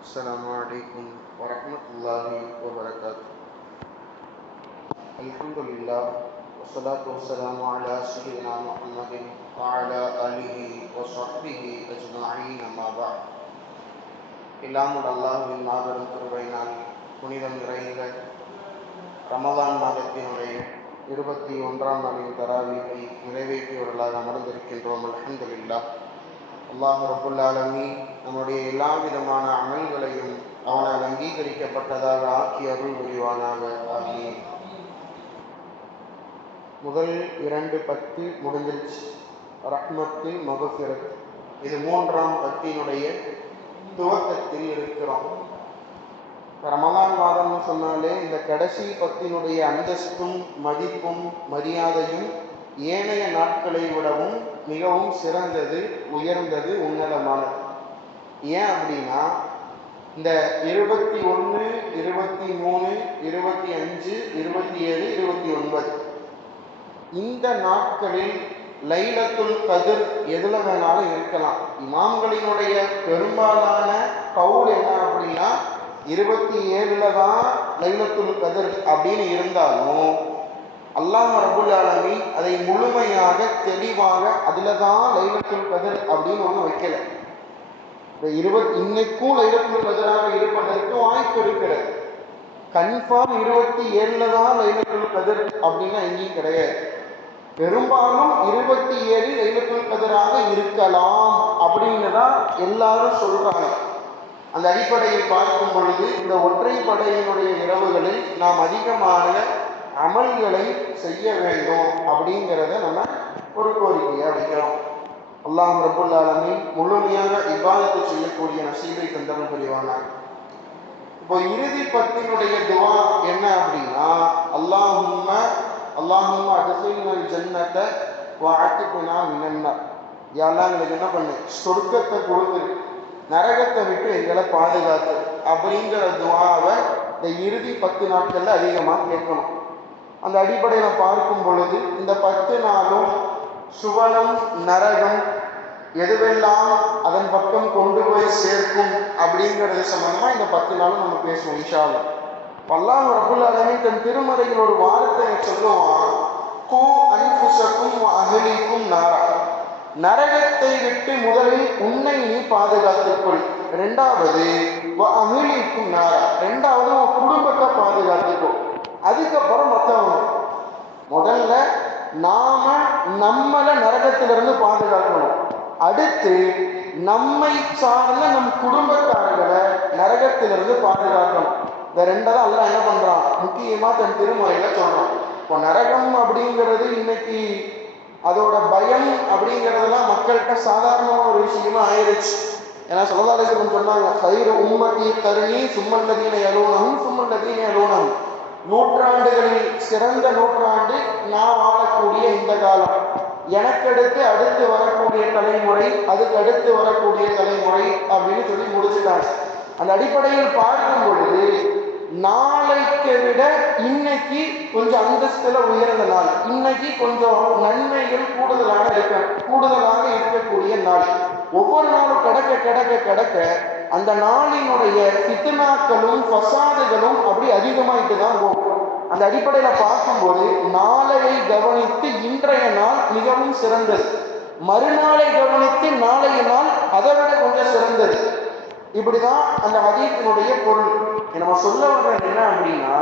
السلام عليكم ورحمة الله وبركاته. الحمد لله والصلاة والسلام على سيدنا محمد وعلى آله وصحبه أجمعين أما بعد. இல்லாமல் அல்லாஹ்வின் மாபெரும் கிருபையினால் புனிதம் நிறைந்த ரமலான் மாதத்தினுடைய 21ஆம் நாளின் தராவீகை நிறைவேற்றியவர்களாக அமர்ந்திருக்கின்றோம். அல்ஹம்துலில்லாஹ். அல்லாஹ் ரப்புல் ஆலமீன் நம்முடைய எல்லா விதமான அமல்களையும் அவனால் அங்கீகரிக்கப்பட்டதாக ஆக்கி அருள் புரிவானாக. ஆமீன். முதல் 2 பத்து முடிஞ்சிருச்சு. ரஹ்மத்து மக்ஃபிரத், இது 3ஆம் பத்தினுடைய துவக்கத்தில் இருக்கிறோம். ரமலான் மாதம்னு சொன்னாலே இந்த கடைசி பத்தினுடைய அந்தஸ்தும் மதிப்பும் மரியாதையும் ஏனைய நாட்களை விடவும் மிகவும் சிறந்தது, உயர்ந்தது, உன்னதமானது. ஏன் அப்படின்னா இந்த 21, 23, 25, 27, 29 இந்த நாட்களில் லைலத்துல் கத்ர் எதுல வேணாலும் இருக்கலாம். இமாம்களினுடைய பெரும்பாலான கவுல் என்ன அப்படின்னா 27ல தான் லைலத்துல் கத்ர் அப்படின்னு இருந்தாலும் அல்லாஹ் ரப்புல் ஆலமீன் அதை முழுமையாக தெளிவாக அதுல தான் லைலத்துல் கத்ர் அப்படின்னு ஒன்று வைக்கல. இன்னைக்கும் லைலத்துல் கத்ராக இருப்பதற்கு வாய்ப்பு இருக்கிறது. கன்ஃபார்ம் 27ல தான் லைலத்துல் கத்ர் அப்படின்னா எங்கேயும் கிடையாது. பெரும்பாலும் 27 லைலத்துல் கத்ராக இருக்கலாம் அப்படின்னு தான் எல்லாரும் சொல்றாங்க. அந்த அடிப்படையில் பார்க்கும் பொழுது இந்த ஒற்றைப்படையினுடைய இரவுகளில் நாம் அதிகமான அமல்களை செய்ய வேண்டும் அப்படிங்கிறத நம்ம ஒரு கோரிக்கையாக வைக்கிறோம். அல்லாஹ் ரப்புல் ஆலமீன் முழுமையாக இபாதத்தை செய்யக்கூடிய நசீபை தந்தரல் புரிவானார். இப்போ இறுதி பத்தினுடைய துவா என்ன அப்படின்னா அல்லாஹும்ம அத்கில்னல் ஜன்னத வஅத்கினா மினன்னார். யா அல்லாஹ் எங்களுக்கு என்ன பண்ணு, சொர்க்கத்தை கொடுத்து நரகத்தை விட்டு எங்களை பாதுகாத்து அப்படிங்கிற துவாவை இந்த இறுதி 10 நாட்கள்ல அதிகமாக கேட்கணும். அந்த அடிப்படையில் பார்க்கும் பொழுது இந்த 10 நாளும் சுவனம் நரகம் எதுவெல்லாம் அதன் பக்கம் கொண்டு போய் சேர்க்கும் அப்படிங்கிறது சம்பந்தமா இந்த 10 நாளும் நம்ம பேசுவோம் இன்ஷா அல்லாஹ். அல்லாஹ் ரப்புல் ஆலமீன் தன் திருமறையில் ஒரு வார்த்தையை சொல்லுவான், கூ அன்ஃபுஸக்கும் வ அஹ்லீக்கும் நாரா. நரகத்தை விட்டு முதலில் உன்னை நீ பாதுகாத்துக்கொள். 2வது வ அஹ்லீக்கும் நாரா, 2வது உன் குடும்பத்தை பாதுகாத்துக்கோ. அதுக்கப்புறம் மற்றவங்க. முதல்ல நாம நம்மளை நரகத்திலிருந்து பாதுகாக்கணும். அடுத்து நம்மை சார்ந்த நம் குடும்பத்தார்களை நரகத்திலிருந்து பாதுகாக்கணும். இந்த 2 தான் அல்லாஹ் என்ன பண்றான், முக்கியமா தன் திருமுறையில சொல்றான். இப்போ நரகம் அப்படிங்கிறது இன்னைக்கு அதோட பயம் அப்படிங்கிறதெல்லாம் மக்கள்கிட்ட சாதாரணமான ஒரு விஷயமா ஆயிடுச்சு. ஏன்னா ஸல்லல்லாஹு அலைஹி வஸல்லம் சொன்னாங்க, கைரு உம்மதி கருணி சும்மல்லதீன யலூனஹும் சும்மல்லதீன யலூனஹும். நூற்றாண்டுகளில் சிறந்த நூற்றாண்டு நான் வாழக்கூடிய இந்த காலம். எனக்கடுத்து அடுத்து வரக்கூடிய தலைமுறை, அதுக்கு அடுத்து வரக்கூடிய தலைமுறை அப்படின்னு சொல்லி முடிச்சுட்டாங்க. அந்த அடிப்படையில் பார்க்கும் பொழுது நாளைக்கு விட இன்னைக்கு கொஞ்சம் அந்தஸ்துல உயர்ந்த நாள், இன்னைக்கு கொஞ்சம் நன்மைகள் கூடுதலாக இருக்கக்கூடிய நாள். ஒவ்வொரு நாளும் கடக்க கடக்க கடக்க அந்த நாளினுடைய ஃபித்னாக்களும் ஃபசாதுகளும் அப்படி அதிகமாயிட்டு தான் போகும். அந்த அடிப்படையில பார்க்கும்போது நாளையை கவனித்து இன்றைய நாள் மிகவும் சிறந்தது, மறுநாளை கவனித்து நாளைய நாள் அதை விட கொஞ்சம் சிறந்தது. இப்படிதான் அந்த ஹதீஸினுடைய பொருள். நம்ம சொல்ல வர்றது என்ன அப்படின்னா,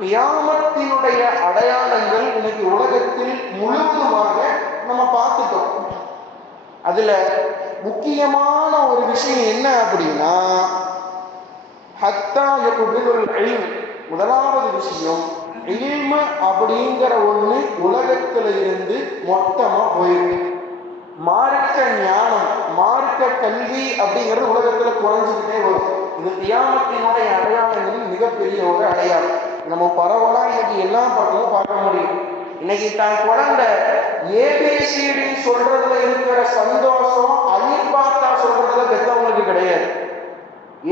கியாமத்தினுடைய அடையாளங்கள் இன்னைக்கு உலகத்தில் முழுவதுமாக நம்ம பார்த்துட்டோம். அதுல முக்கியமான ஒரு விஷயம் என்ன அப்படின்னா ஹத்தா யகுதுல் இல்ம். முதலாவது விஷயம், இல்மு அப்படிங்கிற ஒண்ணு உலகத்துல இருந்து மொத்தமா போயிருக்கு. மார்க்க ஞானம், மார்க்க கல்வி அப்படிங்கிறது உலகத்துல குறைஞ்சுக்கிட்டே வரும். இது கியாமத்தினுடைய அடையாளங்களில் மிகப்பெரிய ஒரு அடையாளம். நம்ம பரவலா இன்னைக்கு எல்லா பக்கமும் பார்க்க முடியும். இன்னைக்கு தான் குழந்தை ஏபிசிடி சொல்றதுல இருக்கிற சந்தோஷம் அலிபாத்தா சொல்றதுல பெற்றவங்களுக்கு கிடையாது.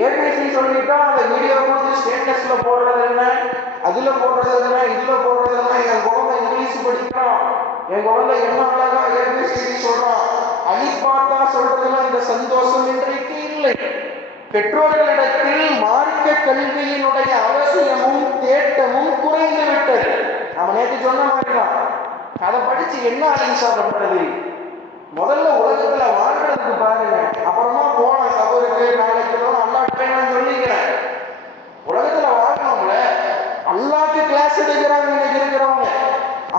ஏபிசி சொல்லிட்டா அந்த வீடியோ கொடுத்து ஸ்டேட்டஸ்ல போடுறது என்ன, அதுல போடுறது என்ன, இதுல போடுறது என்ன, என் குழந்தை இங்கிலீஷ் படிக்கிறான், என் குழந்தை என்ன அழகா ஏபிசிடி சொல்றான், அலிபாத்தா சொல்றதுல இந்த சந்தோஷம் இன்றைக்கு இல்லை. பெற்றோர்களிடத்தில் மார்க்க கல்வியினுடைய அவசியமும் தேட்டமும் குறைந்து விட்டது. நாம நேற்று சொன்ன மாதிரிதான், அதை படிச்சு என்ன அஹிம்சா பண்றது? முதல்ல உலகத்துல வாழ்றதுக்கு பாருங்க, அப்புறமா போன கபருக்கு நாளைக்கு அல்லாட்டே நான் சொல்லிக்கிறேன். உலகத்துல வாழ்றவங்கள அல்லாக்கு கிளாஸ் எடுக்கிறாங்க. இன்னைக்கு இருக்கிறவங்க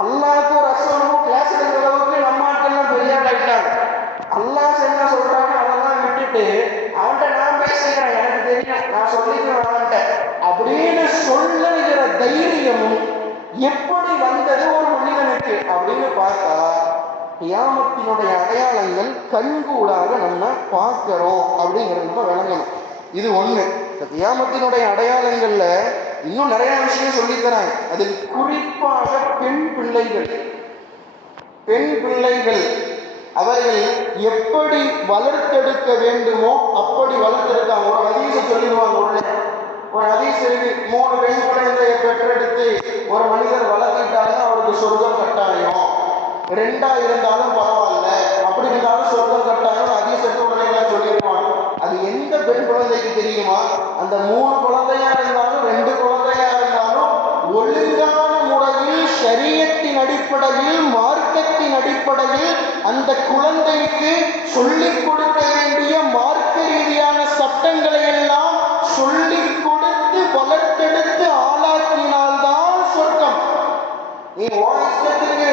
அல்லாக்கும் ரசூலுக்கும் கிளாஸ் எடுக்கிற அளவுக்கு நம்ம ஆட்கள்லாம் பெரிய ஆயிட்டாங்க. அல்லாஹ் என்ன சொல்றாங்க அதெல்லாம் விட்டுட்டு அவன்கிட்ட நான் பேசிக்கிறேன், எனக்கு தெரியும், நான் சொல்லிக்கிறேன் அவன்கிட்ட அப்படின்னு சொல்லுகிற தைரியமும் எப்படி வந்தது ஒரு மனிதனுக்கு அப்படின்னு பார்த்தா, கியாமத்தினுடைய அடையாளங்கள் கண்கூடாக நம்ம பார்க்கிறோம் அப்படிங்கிறது தான் விளங்கணும். இது ஒண்ணு. இந்த கியாமத்தினுடைய அடையாளங்கள்ல இன்னும் நிறைய விஷயம் சொல்லித்தராங்க. அதில் குறிப்பாக பெண் பிள்ளைகள் அவர்கள் எப்படி வளர்த்தெடுக்க வேண்டுமோ அப்படி வளர்த்தெடுக்காங்க. ஒரு ஹதீஸை சொல்லிடுவாங்க. ஒரு ஹதீஸ் இருக்கு, 3 பெண் குழந்தையை பெற்றெடுத்து ஒரு மனிதர் வளர்த்திட்டாலும் அவருக்கு சொர்க்கம் கட்டாயம், 2 இருந்தாலும் பரவாயில்ல, அப்படி இருந்தாலும் சொர்க்கம் கட்டாயம் ஹதீஸ் உடனே சொல்லிடுவாங்க. அது எந்த பெண் குழந்தைக்கு தெரியுமா? அந்த 3 குழந்தையா இருந்தாலும் 2 குழந்தையா இருந்தாலும் ஒழுங்கான முறையில் ஷரியத்தின் அடிப்படையில் மார்க்கத்தின் அடிப்படையில் அந்த குழந்தைக்கு சொல்லிக் கொடுக்க வேண்டிய மார்க்க ரீதியான சட்டங்களை எல்லாம் சொல்லிக் கொடுத்து வளர்த்தெடுத்து ஆளாக்கினால்தான் சொர்க்கம். நீ இஷ்டத்துக்கு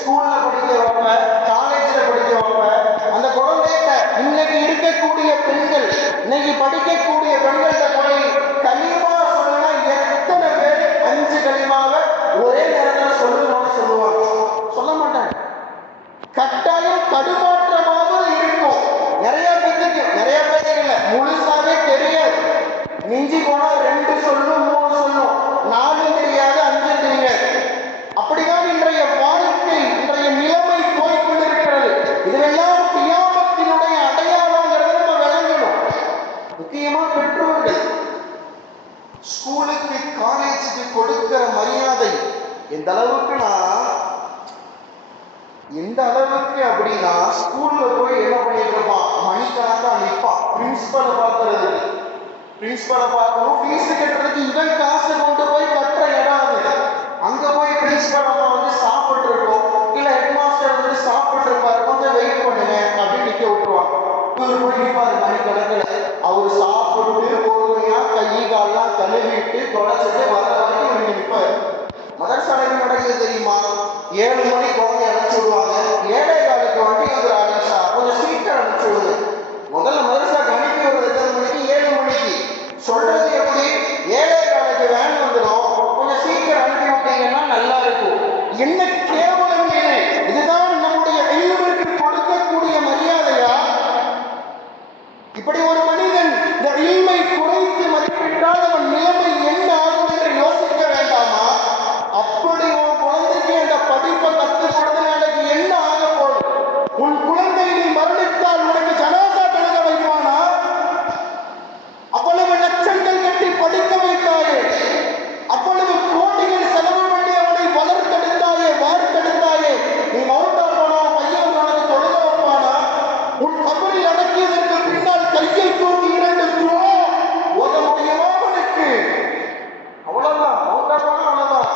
ஸ்கூல்ல படிக்க வைப்ப, காலேஜ்ல படிக்க வைப்ப, அந்த குழந்தைகிட்ட இன்னைக்கு இருக்கக்கூடிய பெண்கள், இன்னைக்கு படிக்கக்கூடிய பெண்கள்கிட்ட போய் கலிமா சொல்லுனா எத்தனை பேர் 5 கலிமாவை ஒரே நேரத்தில் சொல்லணும்னு சொல்லுவாங்க? சொல்ல மாட்டாங்க. கட்டாயம் தடுமாற்றமாக இருக்கும். நிறைய பேருக்கு இல்லை, முழுசாவே தெரியாது. மிஞ்சி போனா 2 சொல்லும், 3 சொல்லும், 4 தெரியாது, 5 தெரியாது. அப்படிதான் இன்றைய வாழ்க்கை, இன்றைய நிலைமை போய்கொண்டிருக்கிறது. இதெல்லாம் கியாமத்தினுடைய அடையாளங்கிறத நம்ம விளங்கணும். முக்கியமா பெற்றோர்கள் ஸ்கூலுக்கு காலேஜுக்கு கொடுக்கிற மரியாதை எந்த அளவுக்கு அப்படின்னா, ஸ்கூல்ல போய் என்ன பண்ணிட்டு இருப்பான், மணிக்கணக்கா நிற்பான் பிரின்சிபலை பார்க்கறது. பிரின்சிபலை பார்க்கணும், ஃபீஸ் கட்டுறதுக்கு இவன் காசு கொண்டு போய் கட்டுற இடம் அது. அங்க போய் பிரின்சிபல் அம்மா சாப்பிட்டு இருக்கோம், இல்ல ஹெட் மாஸ்டர் சாப்பிட்டு இருப்பாரு, கொஞ்சம் வெயிட் பண்ணுங்க அப்படின்னு நிக்க விட்டுருவாங்க. இவர் போய் நிற்பாரு மணிக்கணக்கில். அவர் சாப்பிட்டு பொறுமையா கை காலெல்லாம் கழுவிட்டு தொடச்சிட்டு வர வரைக்கும் இவங்க நிற்பாரு. மதரசாலையில் நடக்குது தெரியுமா? 7 மணி குழந்தை அனுப்பிச்சு விடுவாங்க, 7:15 வண்டி வந்து அனுப்பிச்சா கொஞ்சம் சீக்கிரம் அனுப்பிச்சு விடுது. முதல்ல மதரசாக்கு அனுப்பி விடுறது எத்தனை மணிக்கு? 7 மணிக்கு. சொல்றது எப்படி? 7:15 வேன் வந்துடும், கொஞ்சம் சீக்கிரம் அனுப்பி விட்டீங்கன்னா நல்லா இருக்கும். என்ன கேவலம் இது! இதுதான் நம்முடைய இல்முக்கு கொடுக்கக்கூடிய மரியாதையா? இப்படி ஒரு மனிதன் இந்த இல்மை குறைத்து மதிப்பிட்டால் அவன் நிலைமை என்ன ஆகும் என்று யோசிக்க வேண்டாமா? அப்படி உன் குழந்தைக்கு அந்த படிப்பை கற்றுக் கொடுத்த நாளைக்கு என்ன ஆக போடும்? உன் குழந்தை நீ மரணித்தால் உனக்கு ஜனாசா தொழுக வைப்பானா? அவ்வளவு லட்சங்கள் கட்டி படிக்க வைத்தாயே, அவ்வளவு கோடிகள் செலவு பண்ணி அவனை வளர்த்தெடுத்தாயே, வார்த்தெடுத்தாயே, நீ மௌத்தா போனா பையன் உனக்கு தொழுக வைப்பானா? உன் கபரில் அடக்கியதற்கு பின்னால் கையை தூக்கி 2 துவா ஓத முடியுமா உனக்கு? அவ்வளவுதான். மௌத்தா போனா அவ்வளவுதான்.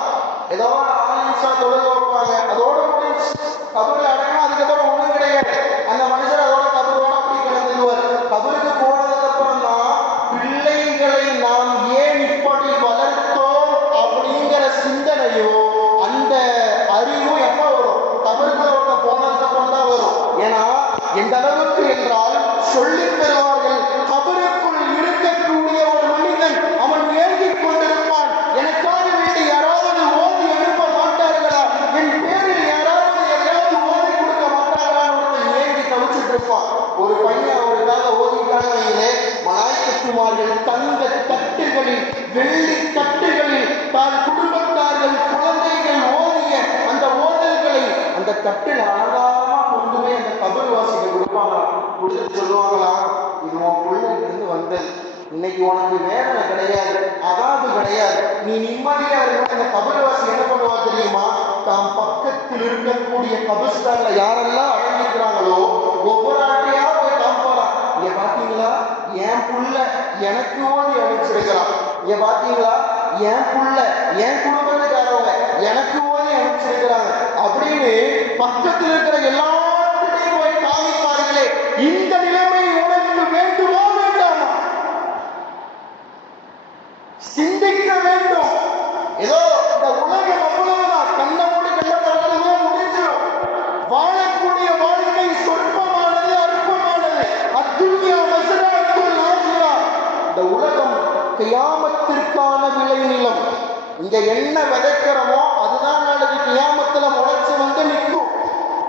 ஏதோ ஆலிம்சா தொழுக வைப்பாங்க, அதோட முடிஞ்சு. கபரில் அடங்கினா அதுக்கப்புறம் ஒண்ணும் கிடையாது. அந்த மனுஷர் அதோட கபரோட அப்படி கிடந்துடுவார். கபருக்கு போனதுக்கு அப்புறம் தான் பிள்ளைகளை நாம் ஏன் இப்படி வளர்த்தோம் அப்படிங்கிற சிந்தனையோ அந்த அறிவும் எப்ப வரும்? கபருக்கு போனதுக்கு அப்புறம் தான் வரும். ஏன்னா எந்த அளவுக்கு என்றால் சொல்லித் தருவார்கள், கபருக்குள் இருக்கக்கூடிய ஒரு மனிதன் அவன் ஏங்கிக் கொண்டிருப்பான், எனக்காக வேண்டி யாராவது ஓதி எழுப்ப மாட்டார்களா, என் பேரில் யாராவது எதையாவது ஓதி கொடுக்க மாட்டார்களான்னு ஏங்கி தவிச்சிட்டு இருப்பான். ஒரு பையன் அவருக்காக ஓதிட்டாங்க. மலாய்க்கத்துமார்கள் தங்க தட்டுகளில், வெள்ளி தட்டுகளில் தான் குடும்பத்தார்கள் குழந்தைகள் ஓதிய அந்த ஓதல்களை அந்த தட்டில் அழகாக கொண்டு போய் அந்த கபர் வாசிக்க கொடுப்பாங்களா, கொடுத்து சொல்லுவாங்களா, இது உன் பிள்ளைகிட்ட வந்தது, இன்னைக்கு உனக்கு வேதனை கிடையாது, அதாவது கிடையாது, நீ நிம்மதியா இருக்க. அந்த கபர்வாசி என்ன பண்ணுவா தெரியுமா? தாம் பக்கத்தில் இருக்கக்கூடிய கபிஸ்தான்ல யாரெல்லாம் அடங்கிக்கிறாங்களோ ஒவ்வொரு ஆட்டையா போய் காப்பாறான். இங்க பாத்தீங்களா என் புள்ள எனக்கு ஓதி அனுப்பிச்சிருக்கிறான், இங்க பாத்தீங்களா என் புள்ள என் குடும்பத்துக்காரவங்க எனக்கு ஓதி அனுப்பிச்சிருக்கிறாங்க அப்படின்னு பக்கத்தில் இருக்கிற எல்லாத்தையும் போய் காமிப்பார்களே. இந்த நிலைமை உனக்கு வேண்டுமா வேண்டாமா? சிந்திக்க வேண்டும். ஏதோ இந்த உலகம் அவ்வளவுதான், கண்ண மூடி கண்ண முடிஞ்சிடும். வாழக்கூடிய வாழ்க்கை சொற்பமானது, அற்பமானது. அத்துன்யா மஸ்ரஅத்துல் ஆகிரா. இந்த உலகம் கியாமத்திற்கான விளைநிலம். இங்க என்ன விதைக்கிறோமோ அதுதான் நாளைக்கு கியாமத்துல முளைச்சு வந்து நிற்கும்.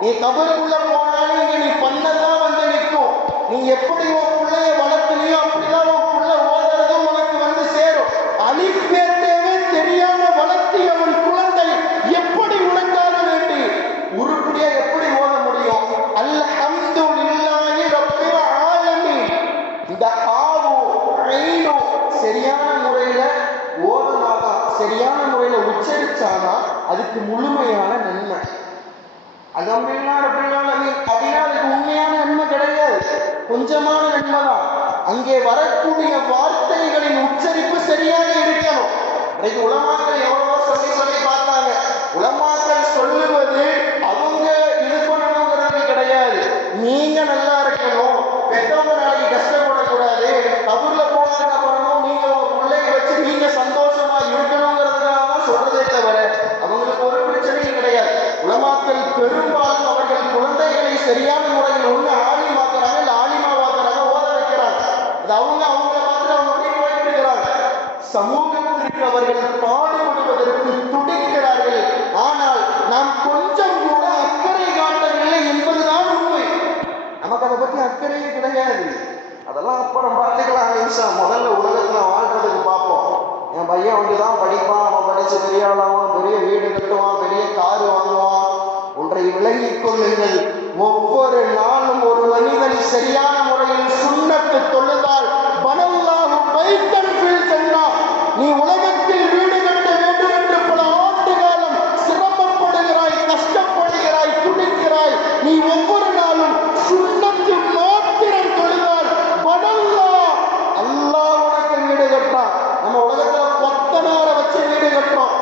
நீ கபருக்குள்ள போனாலும் இங்க நீ பண்ணதான் வந்து நிற்கும். நீ எப்படி உன் பிள்ளைய வளர்க்கலையோ அப்படிதான் உன் பிள்ளை ஓதுறதும் உனக்கு வந்து சேரும். அலிப்பேத்தேவே தெரியாம வளர்த்தி அவன் குழந்தை எப்படி உனக்காக வேண்டி உருப்படியா எப்படி ஓத முடியும்? அல்ஹம்துலில்லாஹி ரப்பில் ஆலமீன். இந்த ஆவு ஐனு சரியான முறையில ஓதனாதான், சரியான முறையில உச்சரிச்சாதான் அதுக்கு முழுமையான நன்மை. அல்ஹம்துலில்லாஹி ரப்பில் ஆலமீன் அப்படின்னா அதுக்கு உண்மையான நன்மை கிடையாது, கொஞ்சமான நன்மை தான். அங்கே வரக்கூடிய வார்த்தைகளின் உச்சரிப்பு சரியாக இருக்கணும். இன்னைக்கு உலமாக்கள் எவ்வளவோ சொல்லி சொல்லி பார்த்தாங்க. உலமாக்கள் சொல்லுவது அவங்க இது பண்ணணுங்கிறது கிடையாது. நீங்க நல்லா இருக்கணும், பெற்றவங்க நாளைக்கு கஷ்டப்படக்கூடாது, கபூர்ல போனதுக்கு அப்புறமும் நீங்க உங்க பிள்ளைய வச்சு நீங்க சந்தோஷமா இருக்கணுங்கிறதுக்காக தான் சொல்றதே தவிர அவங்களுக்கு ஒரு பிரச்சனையும் கிடையாது. உலமாக்கள் பெரும்பாலும் அவர்கள் குழந்தைகளை சரியான முறையில் ஒண்ணு ஆலிமாக்குறாங்க, இல்ல ஆலிமாவாக்குறாங்க, ஓத வைக்கிறாங்க. அது அவங்க பார்த்து அவங்க அப்படி போயிட்டு இருக்கிறாங்க. சமூகத்திற்கு அவர்கள் பாடுபடுவதற்கு துடிக்கிறார்கள். ஆனால் நாம் கொஞ்சம் கூட அக்கறை காட்டவில்லை என்பதுதான் உண்மை. நமக்கு அதை பத்தி அக்கறையே கிடையாது. அதெல்லாம் அப்புறம் பார்த்துக்கலாம். முதல்ல உலகத்துல வாழ்றதுக்கு பார்ப்போம். என் பையன் வந்துதான் படிப்பான், அவன் படிச்சு பெரிய ஆளாவான், பெரிய வீடு கட்டுவான், பெரிய காரு வாங்குவான். ஒன்றை விளங்கிக் கொள்ளுங்கள், ஒவ்வொரு நாளும் ஒரு மனிதன் சரியான முறையில் சுன்னத்து தொழுதால் பனல்லாஹு பைத்தன் ஃபில் ஜன்னah. நீ உலகத்தில் வீடு கட்ட வேண்டும் என்று பல ஆண்டு காலம் சிரமப்படுகிறாய், கஷ்டப்படுகிறாய், துடிக்கிறாய். நீ ஒவ்வொரு நாளும் சுன்னத்து மாத்திரம் தொழுதால் பனல்லாஹ், அல்லாஹ் உனக்கு வீடு கட்டுறான். நம்ம உலகத்துல கொத்தனார வச்சு வீடு கட்டுறோம்,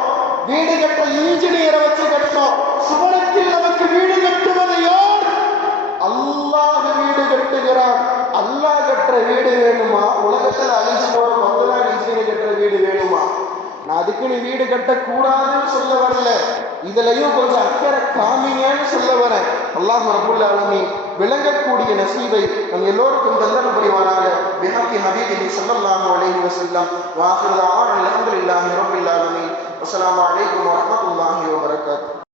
வீடு கட்டுற இன்ஜினியரை வச்சு கட்டுறோம். சுவனத்தில் நமக்கு வீடு கட்டுவது யார்? அல்லாஹ் வீடு கட்டுகிறான். அல்லாஹ் கட்டுற வீடு வேணுமா? உலகத்துல அழிஞ்சு போற கொத்தனார் இன்ஜினியர் கட்டுற வீடு வேணுமா? நான் அதுக்கு நீ வீடு கட்டக்கூடாதுன்னு சொல்ல வரல, இதுலயும் கொஞ்சம் அக்கறை காமிங்கன்னு சொல்ல வரேன். அல்லாஹ் ரப்புல் ஆலமீன் விளங்கக்கூடிய நசீபை நம் எல்லோருக்கும் தந்தன புரிவானாக. பிஹக்கி ஹபீபிஹி ஸல்லல்லாஹு அலைஹி வஸல்லம். வ ஆகிரு தஅவானா அல்ஹம்துலில்லாஹி ரப்பில் ஆலமீன். அஸ்ஸலாமு அலைக்கும் வ ரஹ்மத்துல்லாஹி வ பரகாத்துஹு.